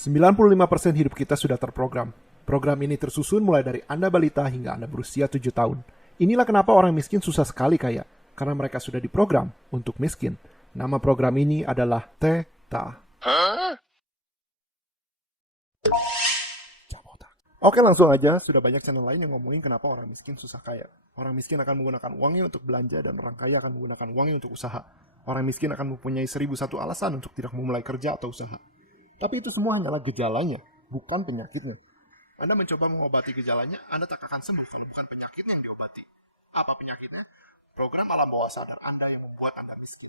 95% hidup kita sudah terprogram. Program ini tersusun mulai dari Anda balita hingga Anda berusia 7 tahun. Inilah kenapa orang miskin susah sekali kaya, karena mereka sudah diprogram untuk miskin. Nama program ini adalah Theta. Oke, langsung aja. Sudah banyak channel lain yang ngomongin kenapa orang miskin susah kaya. Orang miskin akan menggunakan uangnya untuk belanja dan orang kaya akan menggunakan uangnya untuk usaha. Orang miskin akan mempunyai 1001 alasan untuk tidak memulai kerja atau usaha. Tapi itu semua hanyalah gejalanya, bukan penyakitnya. Anda mencoba mengobati gejalanya, Anda tak akan sembuh kalau bukan penyakitnya yang diobati. Apa penyakitnya? Program alam bawah sadar Anda yang membuat Anda miskin.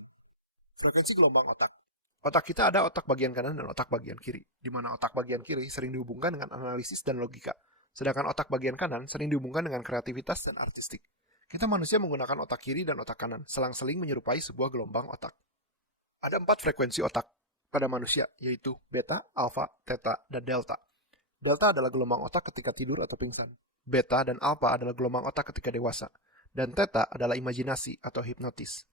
Frekuensi gelombang otak. Otak kita ada otak bagian kanan dan otak bagian kiri, di mana otak bagian kiri sering dihubungkan dengan analisis dan logika, sedangkan otak bagian kanan sering dihubungkan dengan kreativitas dan artistik. Kita manusia menggunakan otak kiri dan otak kanan, selang-seling menyerupai sebuah gelombang otak. Ada 4 frekuensi otak pada manusia, yaitu beta, alfa, theta, dan delta. Delta adalah gelombang otak ketika tidur atau pingsan. Beta dan alfa adalah gelombang otak ketika dewasa. Dan theta adalah imajinasi atau hipnotis.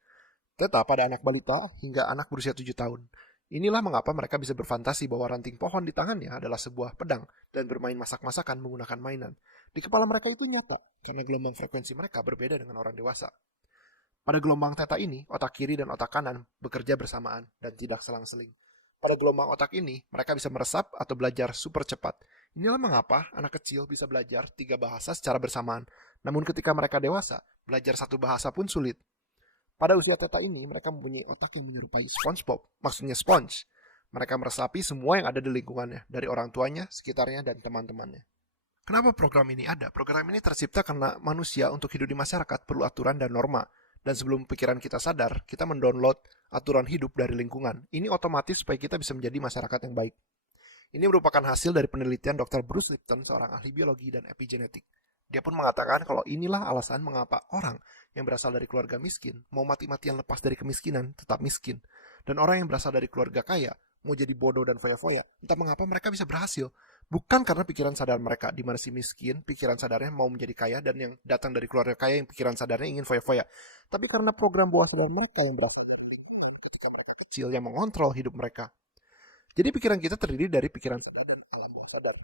Theta pada anak balita hingga anak berusia 7 tahun. Inilah mengapa mereka bisa berfantasi bahwa ranting pohon di tangannya adalah sebuah pedang dan bermain masak-masakan menggunakan mainan. Di kepala mereka itu nyata, karena gelombang frekuensi mereka berbeda dengan orang dewasa. Pada gelombang theta ini, otak kiri dan otak kanan bekerja bersamaan dan tidak selang-seling. Pada gelombang otak ini, mereka bisa meresap atau belajar super cepat. Inilah mengapa anak kecil bisa belajar 3 bahasa secara bersamaan. Namun ketika mereka dewasa, belajar 1 bahasa pun sulit. Pada usia theta ini, mereka mempunyai otak yang menyerupai SpongeBob, maksudnya sponge. Mereka meresapi semua yang ada di lingkungannya, dari orang tuanya, sekitarnya, dan teman-temannya. Kenapa program ini ada? Program ini tercipta karena manusia untuk hidup di masyarakat perlu aturan dan norma. Dan sebelum pikiran kita sadar, kita mendownload aturan hidup dari lingkungan. Ini otomatis supaya kita bisa menjadi masyarakat yang baik. Ini merupakan hasil dari penelitian Dr. Bruce Lipton, seorang ahli biologi dan epigenetik. Dia pun mengatakan kalau inilah alasan mengapa orang yang berasal dari keluarga miskin mau mati-matian lepas dari kemiskinan tetap miskin. Dan orang yang berasal dari keluarga kaya mau jadi bodoh dan foya-foya. Entah mengapa mereka bisa berhasil. Bukan karena pikiran sadar mereka, di mana si miskin, pikiran sadarnya mau menjadi kaya, dan yang datang dari keluarga kaya yang pikiran sadarnya ingin foya-foya. Tapi karena program bawah sadar mereka yang berasal dari lingkungan ketika mereka kecil yang mengontrol hidup mereka. Jadi pikiran kita terdiri dari pikiran sadar dan alam bawah sadar.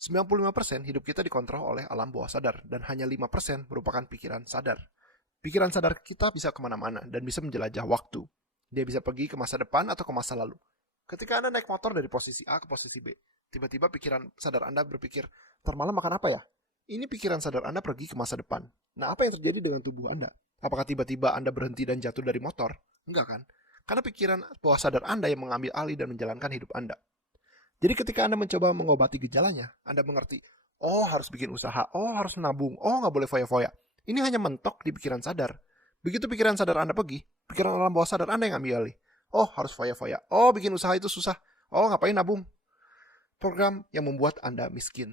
95% hidup kita dikontrol oleh alam bawah sadar, dan hanya 5% merupakan pikiran sadar. Pikiran sadar kita bisa kemana-mana dan bisa menjelajah waktu. Dia bisa pergi ke masa depan atau ke masa lalu. Ketika Anda naik motor dari posisi A ke posisi B, tiba-tiba pikiran sadar Anda berpikir, "Ntar malam makan apa ya?" Ini pikiran sadar Anda pergi ke masa depan. Nah, apa yang terjadi dengan tubuh Anda? Apakah tiba-tiba Anda berhenti dan jatuh dari motor? Enggak kan? Karena pikiran bawah sadar Anda yang mengambil alih dan menjalankan hidup Anda. Jadi ketika Anda mencoba mengobati gejalanya, Anda mengerti, oh harus bikin usaha, oh harus menabung, oh nggak boleh foya-foya. Ini hanya mentok di pikiran sadar. Begitu pikiran sadar Anda pergi, pikiran alam bawah sadar Anda yang ambil alih. Oh harus foya-foya, oh bikin usaha itu susah, oh ngapain nabung. Program yang membuat Anda miskin.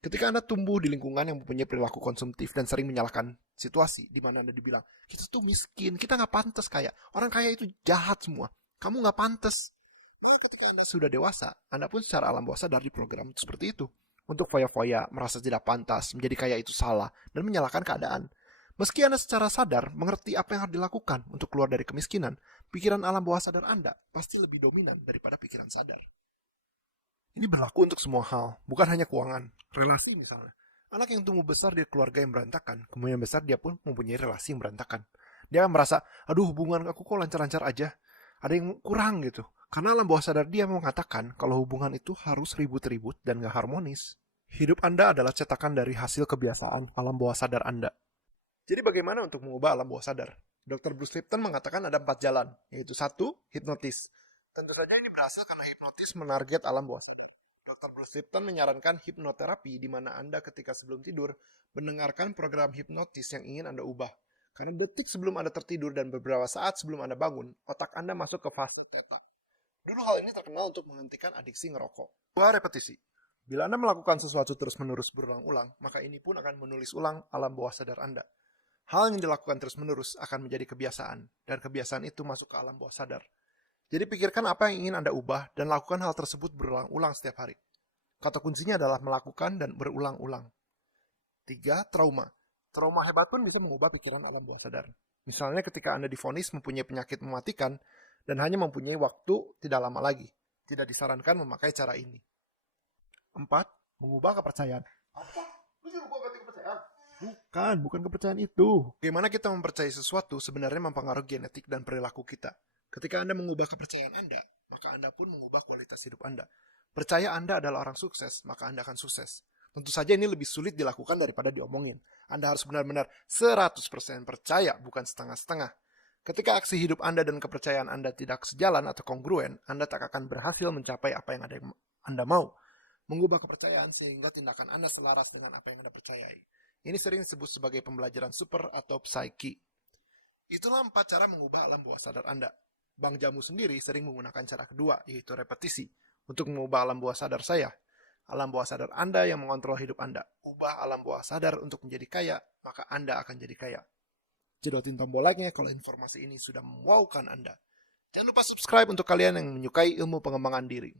Ketika Anda tumbuh di lingkungan yang mempunyai perilaku konsumtif dan sering menyalahkan situasi, di mana Anda dibilang, kita tuh miskin, kita nggak pantas kaya, orang kaya itu jahat semua, kamu nggak pantas. Nah, ketika Anda sudah dewasa, Anda pun secara alam bawah sadar diprogram seperti itu. Untuk foya-foya, merasa tidak pantas, menjadi kaya itu salah, dan menyalahkan keadaan. Meski Anda secara sadar mengerti apa yang harus dilakukan untuk keluar dari kemiskinan, pikiran alam bawah sadar Anda pasti lebih dominan daripada pikiran sadar. Ini berlaku untuk semua hal, bukan hanya keuangan. Relasi misalnya. Anak yang tumbuh besar di keluarga yang berantakan, kemudian besar dia pun mempunyai relasi yang berantakan. Dia akan merasa, aduh hubungan aku kok lancar-lancar aja. Ada yang kurang gitu. Karena alam bawah sadar dia mengatakan kalau hubungan itu harus ribut-ribut dan gak harmonis. Hidup Anda adalah cetakan dari hasil kebiasaan alam bawah sadar Anda. Jadi bagaimana untuk mengubah alam bawah sadar? Dr. Bruce Lipton mengatakan ada 4 jalan, yaitu 1. Hipnotis. Tentu saja ini berhasil karena hipnotis menarget alam bawah sadar. Dr. Bruce Lipton menyarankan hipnoterapi di mana Anda ketika sebelum tidur mendengarkan program hipnotis yang ingin Anda ubah. Karena detik sebelum Anda tertidur dan beberapa saat sebelum Anda bangun, otak Anda masuk ke fase theta. Dulu hal ini terkenal untuk menghentikan adiksi ngerokok. 2. Repetisi. Bila Anda melakukan sesuatu terus-menerus berulang-ulang, maka ini pun akan menulis ulang alam bawah sadar Anda. Hal yang dilakukan terus-menerus akan menjadi kebiasaan, dan kebiasaan itu masuk ke alam bawah sadar. Jadi pikirkan apa yang ingin Anda ubah dan lakukan hal tersebut berulang-ulang setiap hari. Kata kuncinya adalah melakukan dan berulang-ulang. 3. Trauma. Trauma hebat pun bisa mengubah pikiran alam bawah sadar. Misalnya ketika Anda divonis mempunyai penyakit mematikan dan hanya mempunyai waktu tidak lama lagi. Tidak disarankan memakai cara ini. 4. Mengubah kepercayaan. Apa? Lu suruh gua ganti kepercayaan? Bukan kepercayaan itu. Bagaimana kita mempercayai sesuatu sebenarnya mempengaruhi genetik dan perilaku kita. Ketika Anda mengubah kepercayaan Anda, maka Anda pun mengubah kualitas hidup Anda. Percaya Anda adalah orang sukses, maka Anda akan sukses. Tentu saja ini lebih sulit dilakukan daripada diomongin. Anda harus benar-benar 100% percaya, bukan setengah-setengah. Ketika aksi hidup Anda dan kepercayaan Anda tidak sejalan atau kongruen, Anda tak akan berhasil mencapai apa yang Anda mau. Mengubah kepercayaan sehingga tindakan Anda selaras dengan apa yang Anda percayai. Ini sering disebut sebagai pembelajaran super atau psyche. Itulah 4 cara mengubah alam bawah sadar Anda. Bang Jamu sendiri sering menggunakan cara kedua, yaitu repetisi, untuk mengubah alam bawah sadar saya. Alam bawah sadar Anda yang mengontrol hidup Anda. Ubah alam bawah sadar untuk menjadi kaya, maka Anda akan jadi kaya. Jedotin tombol like-nya kalau informasi ini sudah memwowkan Anda. Jangan lupa subscribe untuk kalian yang menyukai ilmu pengembangan diri.